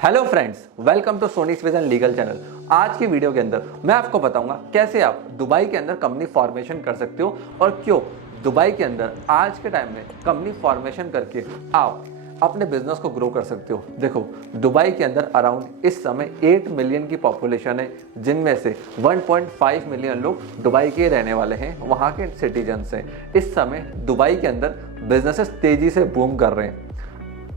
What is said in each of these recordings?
Hello friends, welcome to Soni's vision legal channel. आज की video के अंदर मैं आपको बताऊंगा कैसे आप दुबई के अंदर कंपनी फॉर्मेशन कर सकते हो और क्यों दुबई के अंदर आज के टाइम में कंपनी फॉर्मेशन करके आप अपने बिजनेस को ग्रो कर सकते हो। देखो, दुबई के अंदर अराउंड इस समय 8 मिलियन की पॉपुलेशन है, जिनमें से 1.5 मिलियन लोग दुबई के रहने वाले हैं, वहाँ के सिटीजन्स हैं। इस समय दुबई के अंदर बिजनेसेस तेजी से बूम कर रहे हैं।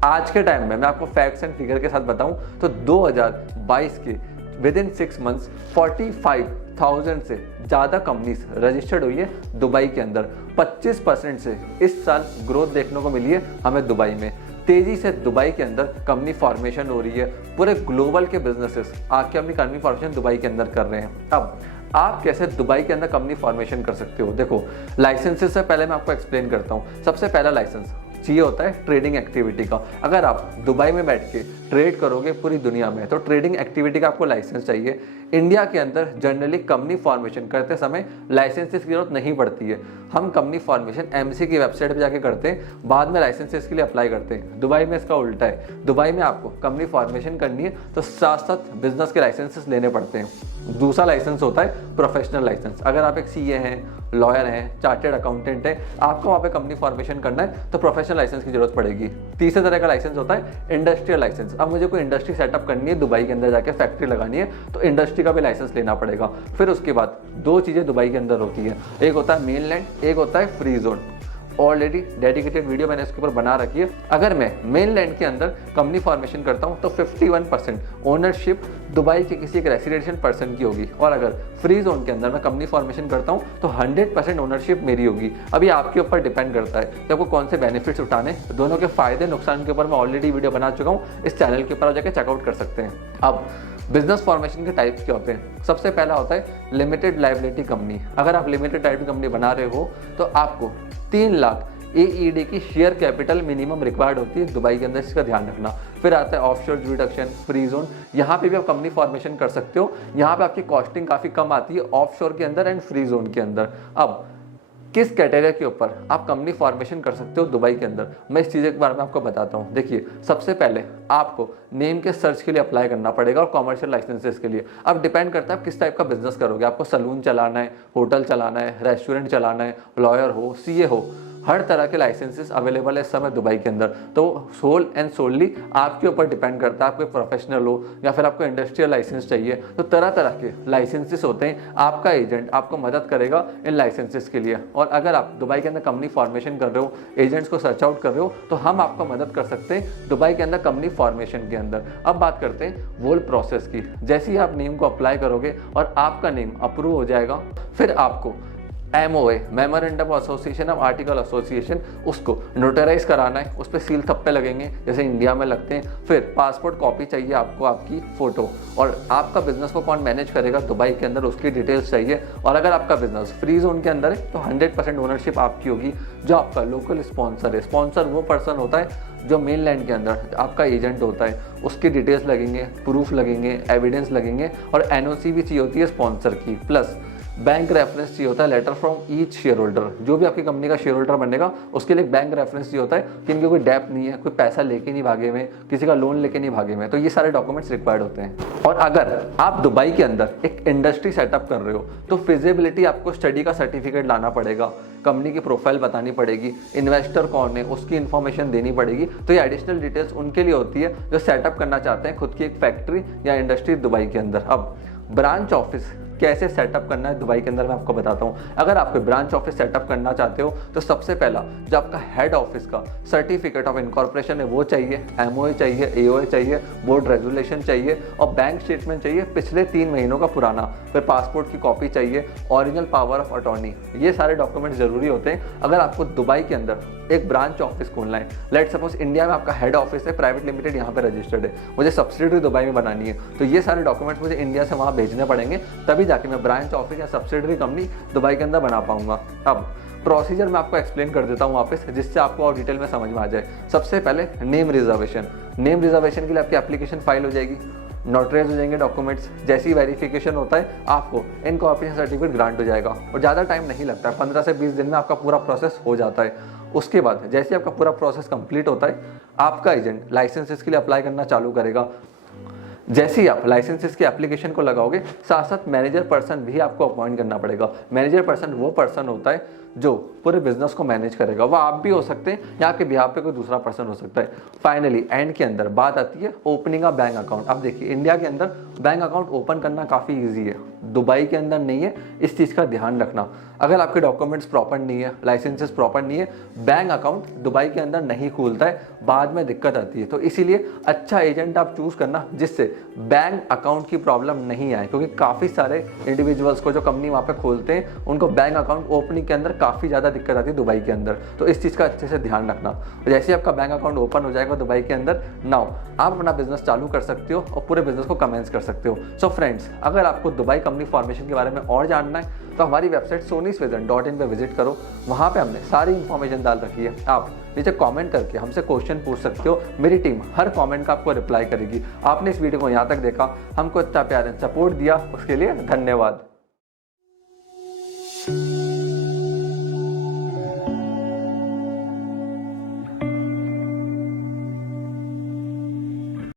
आज के टाइम में मैं आपको फैक्ट्स एंड फिगर के साथ बताऊं तो 2022 के विद इन 6 मंथ्स 45,000 से ज़्यादा कंपनीज रजिस्टर्ड हुई है दुबई के अंदर। 25% से इस साल ग्रोथ देखने को मिली है हमें दुबई में। तेजी से दुबई के अंदर कंपनी फॉर्मेशन हो रही है। पूरे ग्लोबल के बिजनेसेस आके अपनी कंपनी फॉर्मेशन दुबई के अंदर कर रहे हैं। अब आप कैसे दुबई के अंदर कंपनी फॉर्मेशन कर सकते हो? देखो, लाइसेंसेस से पहले मैं आपको एक्सप्लेन करता हूँ। सबसे पहला लाइसेंस चाहिए होता है ट्रेडिंग एक्टिविटी का। अगर आप दुबई में बैठ के ट्रेड करोगे पूरी दुनिया में, तो ट्रेडिंग एक्टिविटी का आपको लाइसेंस चाहिए। इंडिया के अंदर जनरली कंपनी फॉर्मेशन करते समय लाइसेंसेस की जरूरत नहीं पड़ती है। हम कंपनी फॉर्मेशन एमसी की वेबसाइट पे जाके करते हैं, बाद में लाइसेंसेस के लिए अप्लाई करते हैं। दुबई में इसका उल्टा है। दुबई में आपको कंपनी फॉर्मेशन करनी है तो साथ साथ बिजनेस के लाइसेंसेस लेने पड़ते हैं। दूसरा लाइसेंस होता है प्रोफेशनल लाइसेंस। अगर आप एक सीए हैं, लॉयर हैं, चार्टेड अकाउंटेंट है, आपको वहाँ पे कंपनी फॉर्मेशन करना है तो प्रोफेशनल लाइसेंस की जरूरत पड़ेगी। तीसरे तरह का लाइसेंस होता है इंडस्ट्रियल लाइसेंस। अब मुझे कोई इंडस्ट्री सेटअप करनी है, दुबई के अंदर जाके फैक्ट्री लगानी है, तो इंडस्ट्री का भी लाइसेंस लेना पड़ेगा। फिर उसके बाद दो चीज़ें दुबई के अंदर होती है, एक होता है मेन लैंड, एक होता है free zone. Already dedicated video मैंने इसके ऊपर बना रखी है। अगर मैं मेन लैंड के अंदर कंपनी फॉर्मेशन करता हूं तो 51% ओनरशिप दुबई के किसी एक रेसिडेंशियल पर्सन की होगी, और अगर फ्री जोन के अंदर मैं कंपनी फॉर्मेशन करता हूं तो 100% ओनरशिप मेरी होगी। अभी आपके ऊपर डिपेंड करता है कि आपको कौन से बेनिफिट्स उठाने। दोनों के फायदे नुकसान के ऊपर मैं ऑलरेडी वीडियो बना चुका हूँ, इस चैनल के ऊपर आप जाकर चेकआउट कर सकते हैं। अब बिजनेस फॉर्मेशन के टाइप्स क्या होते हैं? सबसे पहला होता है लिमिटेड लायबिलिटी कंपनी। अगर आप लिमिटेड लायबिलिटी कंपनी बना रहे हो तो आपको 3 लाख AED की शेयर कैपिटल मिनिमम रिक्वायर्ड होती है दुबई के अंदर, इसका ध्यान रखना। फिर आता है ऑफशोर जुरिडिक्शन, फ्री जोन। यहाँ पे भी आप कंपनी फॉर्मेशन कर सकते हो। यहाँ पे आपकी कॉस्टिंग काफ़ी कम आती है ऑफशोर के अंदर एंड फ्री जोन के अंदर। अब किस कैटेगरी के ऊपर आप कंपनी फॉर्मेशन कर सकते हो दुबई के अंदर, मैं इस चीज़ के बारे में आपको बताता हूँ। देखिए, सबसे पहले आपको नेम के सर्च के लिए अप्लाई करना पड़ेगा और कॉमर्शियल लाइसेंसेस के लिए। अब डिपेंड करता है आप किस टाइप का बिजनेस करोगे। आपको सलून चलाना है, होटल चलाना है, रेस्टोरेंट चलाना है, लॉयर हो, सीए हो, हर तरह के लाइसेंसेस अवेलेबल है इस समय दुबई के अंदर। तो सोल एंड सोलली आपके ऊपर डिपेंड करता है, आप कोई प्रोफेशनल हो या फिर आपको इंडस्ट्रियल लाइसेंस चाहिए, तो तरह तरह के लाइसेंसेस होते हैं। आपका एजेंट आपको मदद करेगा इन लाइसेंसेस के लिए। और अगर आप दुबई के अंदर कंपनी फॉर्मेशन कर रहे हो, एजेंट्स को सर्च आउट कर रहे हो, तो हम आपको मदद कर सकते हैं दुबई के अंदर कंपनी फॉर्मेशन के अंदर। अब बात करते हैं वोल प्रोसेस की। जैसे ही आप नेम को अप्लाई करोगे और आपका नेम अप्रूव हो जाएगा, फिर आपको MOA memorandum of association of article association उसको नोटराइज कराना है। उस पर सील थप्पे लगेंगे जैसे इंडिया में लगते हैं। फिर पासपोर्ट कॉपी चाहिए आपको, आपकी फ़ोटो, और आपका बिजनेस को कौन मैनेज करेगा दुबई के अंदर उसकी डिटेल्स चाहिए। और अगर आपका बिजनेस फ्री जोन के अंदर है तो 100% ओनरशिप आपकी होगी। जो आपका लोकल स्पॉन्सर है, स्पॉन्सर वो पर्सन होता है जो मेन लैंड के अंदर आपका एजेंट होता है, उसकी डिटेल्स लगेंगे, प्रूफ लगेंगे, एविडेंस लगेंगे, और NOC भी चाहिए होती है स्पॉन्सर की। प्लस बैंक रेफरेंस चाहिए होता है, letter from each shareholder. जो भी आपकी कंपनी का शेयर होल्डर बनेगा उसके लिए एक बैंक रेफरेंस चाहिए होता है कि इनके कोई डेप्ट नहीं है, कोई पैसा लेके नहीं भागे हुए, किसी का लोन लेके नहीं भागे हुए। तो ये सारे डॉक्यूमेंट्स रिक्वायर्ड होते हैं। और अगर आप दुबई के अंदर एक इंडस्ट्री सेटअप कर रहे हो तो फिजिबिलिटी आपको स्टडी का सर्टिफिकेट लाना पड़ेगा, कंपनी की प्रोफाइल बतानी पड़ेगी, इन्वेस्टर कौन है उसकी इन्फॉर्मेशन देनी पड़ेगी। तो ये एडिशनल डिटेल्स उनके लिए होती है जो सेटअप करना चाहते हैं खुद की एक फैक्ट्री या इंडस्ट्री दुबई के अंदर। अब ब्रांच ऑफिस कैसे सेटअप करना है दुबई के अंदर मैं आपको बताता हूँ। अगर आप कोई ब्रांच ऑफिस सेटअप करना चाहते हो तो सबसे पहला जो आपका हेड ऑफिस का सर्टिफिकेट ऑफ इनकॉर्पोरेशन है वो चाहिए, MOA चाहिए, AOA चाहिए, बोर्ड रेजोल्यूशन चाहिए, और बैंक स्टेटमेंट चाहिए पिछले 3 महीनों का पुराना। फिर पासपोर्ट की कॉपी चाहिए, ओरिजिनल पावर ऑफ अटॉर्नी। ये सारे डॉक्यूमेंट जरूरी होते हैं अगर आपको दुबई के अंदर एक ब्रांच ऑफिस खोलना है। लेट सपोज इंडिया में आपका हेड ऑफिस है, प्राइवेट लिमिटेड यहाँ पे रजिस्टर्ड है, मुझे सब्सिडरी दुबई में बनानी है, तो ये सारे डॉक्यूमेंट्स मुझे इंडिया से वहाँ भेजने पड़ेंगे, तभी जाके मैं ब्रांच ऑफिस या सब्सिडरी कंपनी दुबई के अंदर बना पाऊंगा। अब प्रोसीजर मैं आपको एक्सप्लेन कर देता हूँ वापस, जिससे आपको और डिटेल में समझ में आ जाए। सबसे पहले नेम रिजर्वेशन। नेम रिजर्वेशन के लिए आपकी एप्लीकेशन फाइल हो जाएगी, नोटराइज हो जाएंगे डॉक्यूमेंट्स। जैसे ही वेरिफिकेशन होता है आपको इनकॉर्पोरेशन सर्टिफिकेट ग्रांट हो जाएगा, और ज़्यादा टाइम नहीं लगता है, 15 से 20 दिन में आपका पूरा प्रोसेस हो जाता है। उसके बाद जैसे ही आपका पूरा प्रोसेस कंप्लीट होता है, आपका एजेंट लाइसेंसेस के लिए अप्लाई करना चालू करेगा। जैसे ही आप लाइसेंसेस की एप्लीकेशन को लगाओगे, साथ साथ मैनेजर पर्सन भी आपको अपॉइंट करना पड़ेगा। मैनेजर पर्सन वो पर्सन होता है जो पूरे बिजनेस को मैनेज करेगा। वो आप भी हो सकते हैं या आपके बिहाफ पे कोई दूसरा पर्सन हो सकता है। फाइनली एंड के अंदर बात आती है ओपनिंग अ बैंक अकाउंट। अब देखिए, इंडिया के अंदर बैंक अकाउंट ओपन करना काफ़ी ईजी है, दुबई के अंदर नहीं है। इस चीज़ का ध्यान रखना, अगर आपके डॉक्यूमेंट्स प्रॉपर नहीं है, लाइसेंसेस प्रॉपर नहीं है, बैंक अकाउंट दुबई के अंदर नहीं खुलता है, बाद में दिक्कत आती है। तो इसीलिए अच्छा एजेंट आप चूज़ करना जिससे बैंक अकाउंट की प्रॉब्लम नहीं आए, क्योंकि काफ़ी सारे इंडिविजुअल्स को जो कंपनी वहाँ पे खोलते हैं उनको बैंक अकाउंट ओपनिंग के अंदर काफ़ी ज़्यादा दिक्कत आती है दुबई के अंदर। तो इस चीज़ का अच्छे से ध्यान रखना। जैसे ही आपका बैंक अकाउंट ओपन हो जाएगा दुबई के अंदर, नाउ आप अपना बिजनेस चालू कर सकते हो और पूरे बिजनेस को कमेंस कर सकते हो। सो फ्रेंड्स, अगर आपको दुबई कंपनी फॉर्मेशन के बारे में और जानना है तो हमारी वेबसाइट sonysvision.in पे विजिट करो। वहाँ पे हमने सारी इन्फॉर्मेशन डाल रखी है। आप नीचे कमेंट करके हमसे क्वेश्चन पूछ सकते हो, मेरी टीम हर कमेंट का आपको रिप्लाई करेगी। आपने इस वीडियो को यहाँ तक देखा, हमको इतना प्यार एंड सपोर्ट दिया, उसके लिए धन्यवाद।